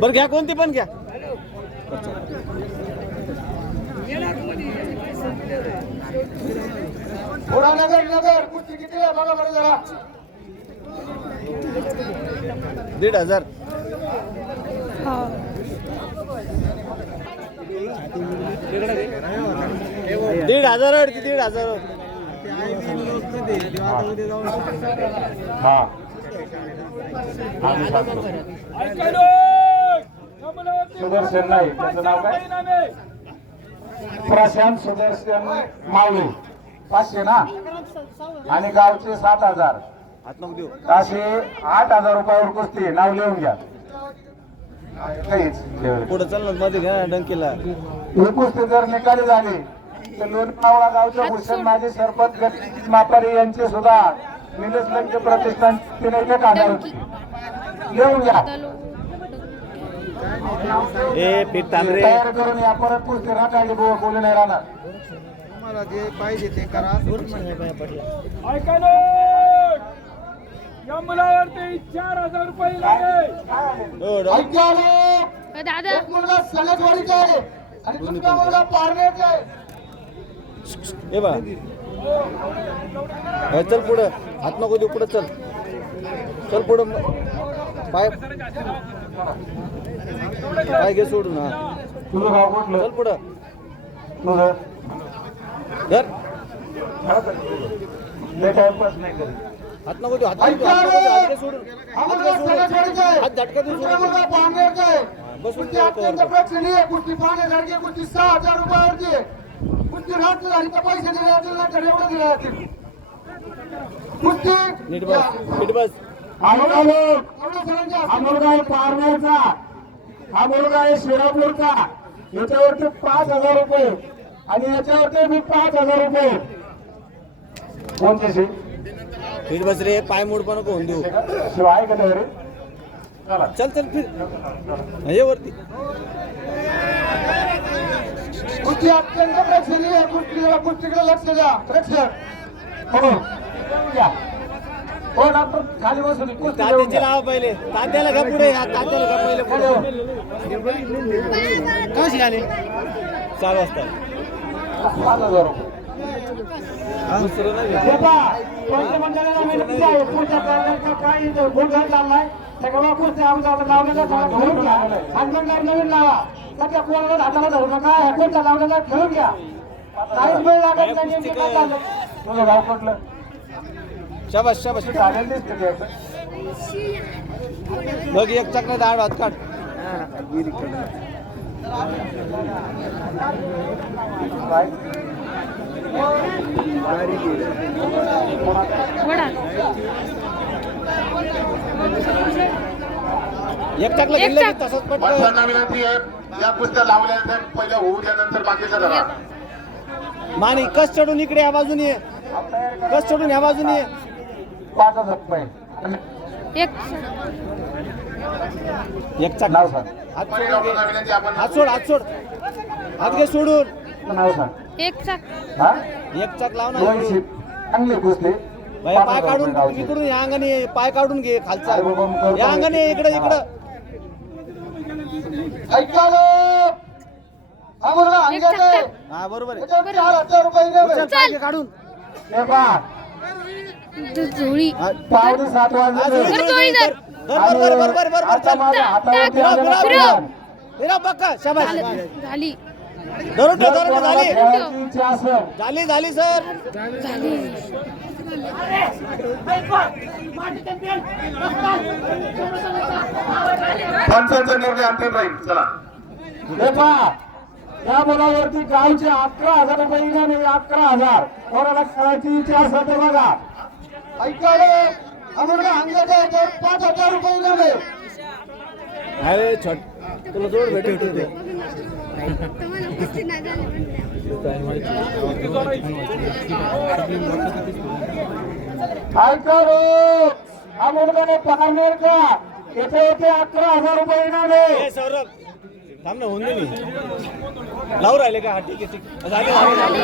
बरं घ्या कोणती पण घ्या. थोडा नगर नगर. कुस्ती किती आहे? बघा बरं जरा. दीड हजार. दीड हजार दीड हजार. हा. आम्ही सांगतो. सुदर्शन नाही त्याचं नाव काय प्रशांत सुदर्शन मावळे पाचशे ना? आणि गावचे सात हजार. असे आठ हजार रुपयावर कुस्ती नाव लिहून घ्या. पुढे चल ना मध्ये घ्या डंकीला. ही कुस्ती जर निकाली झाली तर लोणपावळा गावचे भूषण माझे सरपंच गणपती मापारी यांचे सुद्धा निलेश लंके प्रतिष्ठान ए पीठ तांबरे. तयार करून या परत कुस्ती राखायची बोलू नाही राहणार. मला जे पाहिजे ते करा. या मुलावरती चार हजार रुपये लागेल. दादा. एक मुलगा सणसवाडीचा आहे आणि दुसरा मुलगा पारनेरचा आहे. ए बा हे चल पुढं. हात नको देऊ पुढं चल. चल पुढं. पाय पाय घे सोडून कुठलं? चल पुढं. धर. हात नको देऊ हात नको देऊ, हात नको देऊ, हात घे सोडून हात घे सोडून झटका सोडून आहे. बसून कुस्ती पाहण्यासारखी. कुस्ती सहा हजार रुपयावरची आहे. कुस्ती रात्र झाली तर पैसे दिले जातील ना तर एवढे दिले जातील कुस्ती नीट बस. नीट बस आलो आलो हा मुलगा आहे पारनेरचा हा मुलगा आहे शिरापूरचा. याच्यावरती पाच हजार रुपये. आणि याच्यावरती मी पाच हजार रुपये. कोणते बस रे पाय मोड पण होऊन देऊ. शिव आहे का नाही रे चला चल चल फिर ये वरती. कुस्ती अत्यंत प्रेक्षणीय आहे. कुस्तीला कुस्तीकडे लक्ष द्या. प्रेक्षक. हो. या. हो डॉक्टर खाली बसून कुस्ती घेऊन तात्याचे घ्या. लावा पहिले. तात्याला का पुढे. ह्या तात्याला का पहिले पुढे. कशी आले? चार वाजता. पाच हजार रुपये. दुसरं नाही हे पहा, पंचमंडळाला विनंती आहे. पुढच्या कारणाचा काय इथं गोंधळ चाललाय. लावलेला सगळा खेळून घ्या. नवीन लावा. सध्या कोणाला हाताला धरू नका. ह्या कोणत्या लावलेला खेळून घ्या. काहीच वेळ लागत नाही. नेमकं काय चाललं तुझं गाव कुठलं? चालेल. बघ एक चक्र दाड हात काढ? वडा. एक टाकलं की. तसंच पटकन. माणसांना विनंती आहे. या कुस्त्या लावल्या आहेत पहिल्या होऊ द्या नंतर बाकीच्या करा. मानी कस चढून इकडे या बाजूने? ये. कस चढून या बाजूने? ये. पाच हजार रुपये. एक एक चाक. नाव सांग. हात पण सोडून विनंती आपण हात सोड हात सोड. हात घे सोडून. नाव सांग. एक चाक. हा? एक चाक लाव ना. चांगली कुस्ती. पाय काढून. इकडून या अंगाने. पाय काढून घे खालचा. या अंगाने इकडे इकडं. हा. हा बरोबर आहे. काढून. जोळी. सात शाबाश झालं- झाली. झाली झाली सर. झाली. पंचांचा निर्णय अंतिम राहील. चला. पहा या मुलावरती गावचे अकरा हजार रुपये इनाम आहे अकरा हजार. कोणाला खेळायची इच्छा असेल तर बघा. ऐका अंगाचा पाच हजार रुपये इनाम आहे. छोट तुला जोड भेटेल तिथे. ऐका हा मुलगा पाहणार का? याच्यावरती अकरा हजार रुपये इनाम आहे. सौरभ थांब ना होऊन दे मी लावून राहिले का हा ठीक आहे ठीक आहे. झाले, झाले,